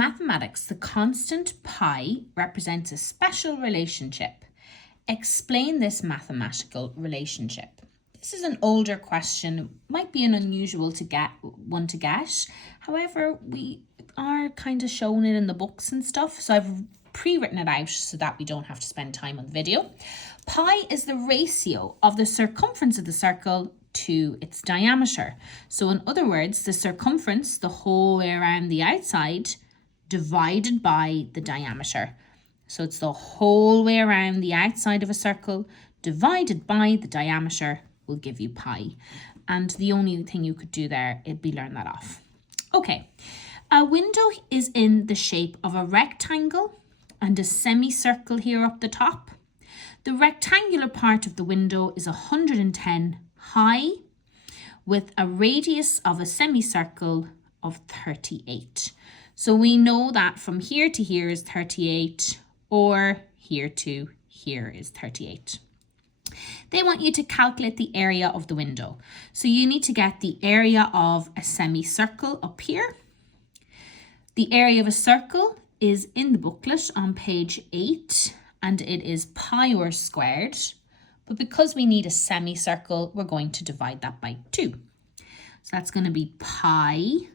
mathematics, the constant pi represents a special relationship. Explain this mathematical relationship. This is an older question, might be an unusual one to get. However, we are kind of shown it in the books and stuff, so I've pre-written it out so that we don't have to spend time on the video. Pi is the ratio of the circumference of the circle to its diameter. So in other words, the circumference, the whole way around the outside, divided by the diameter. So it's the whole way around the outside of a circle divided by the diameter will give you pi. And the only thing you could do there is learn that off. Okay, a window is in the shape of a rectangle and a semicircle here up the top. The rectangular part of the window is 110 high with a radius of a semicircle of 38. So we know that from here to here is 38, or here to here is 38. They want you to calculate the area of the window. So you need to get the area of a semicircle up here. The area of a circle is in the booklet on page 8, and it is pi r squared. But because we need a semicircle, we're going to divide that by 2. So that's going to be pi.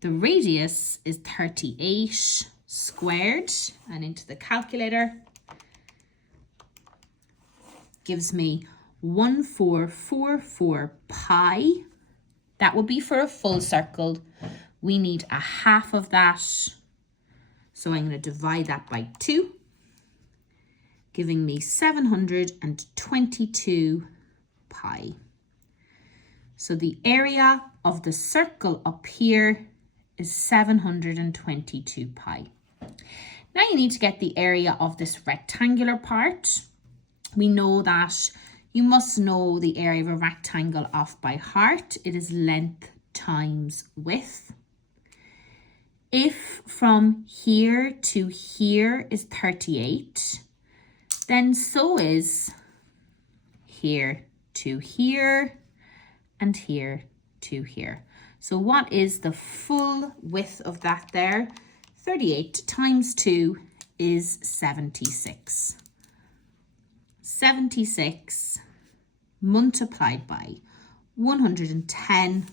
The radius is 38 squared, and into the calculator gives me 1444 pi. That would be for a full circle. We need a half of that. So I'm going to divide that by 2, giving me 722 pi. So the area of the circle up here is 722 pi. Now you need to get the area of this rectangular part. We know that you must know the area of a rectangle off by heart. It is length times width. If from here to here is 38, then so is here to here and here to here. So what is the full width of that there? 38 times 2 is 76. 76 multiplied by 110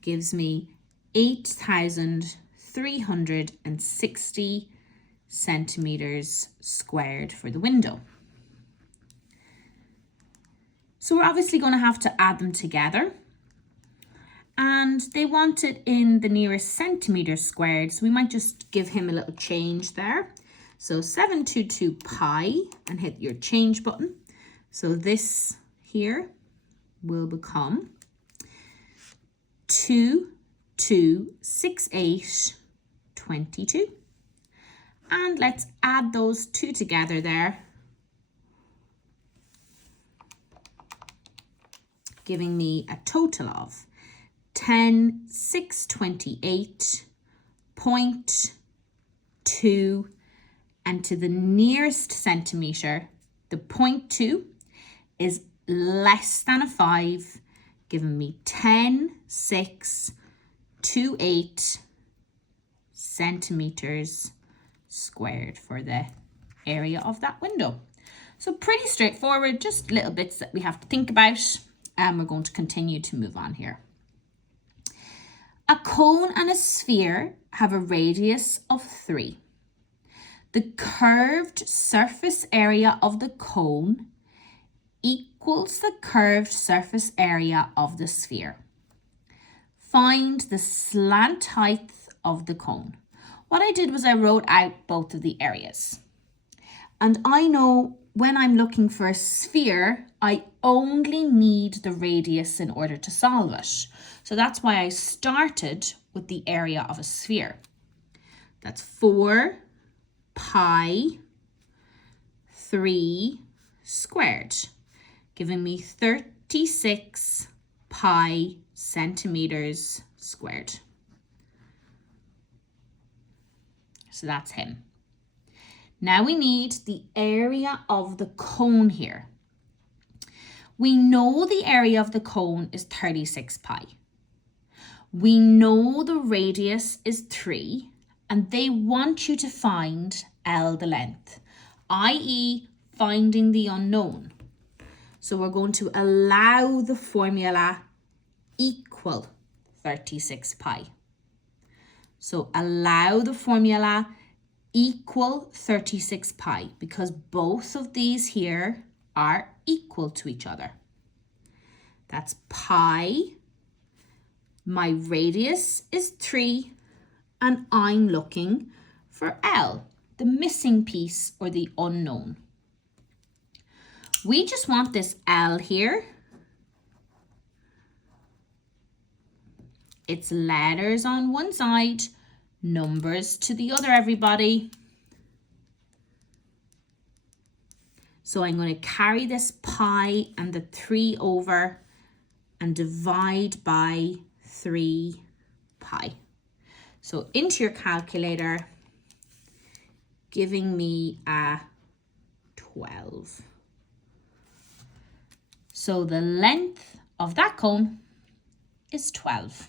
gives me 8,360 centimeters squared for the window. So we're obviously going to have to add them together. And they want it in the nearest centimeters squared, so we might just give him a little change there. So 722 pi, and hit your change button. So this here will become 226822. And let's add those two together there, giving me a total of 10,628.2, and to the nearest centimeter, the 0.2 is less than a 5, giving me 10,628 centimeters squared for the area of that window. So pretty straightforward, just little bits that we have to think about, and we're going to continue to move on here. A cone and a sphere have a radius of 3. The curved surface area of the cone equals the curved surface area of the sphere. Find the slant height of the cone. What I did was I wrote out both of the areas. And I know when I'm looking for a sphere, I only need the radius in order to solve it. So that's why I started with the area of a sphere. That's 4 pi 3 squared, giving me 36 pi centimeters squared. So that's him. Now we need the area of the cone here. We know the area of the cone is 36 pi. We know the radius is 3 and they want you to find L, the length, i.e. finding the unknown. So we're going to allow the formula equal 36 pi. So allow the formula equal 36 pi because both of these here are equal to each other. That's pi. My radius is 3 and I'm looking for L, the missing piece or the unknown. We just want this L here. It's letters on one side, numbers to the other, everybody. So I'm going to carry this pi and the 3 over and divide by 3 pi. So into your calculator, giving me a 12. So the length of that cone is 12.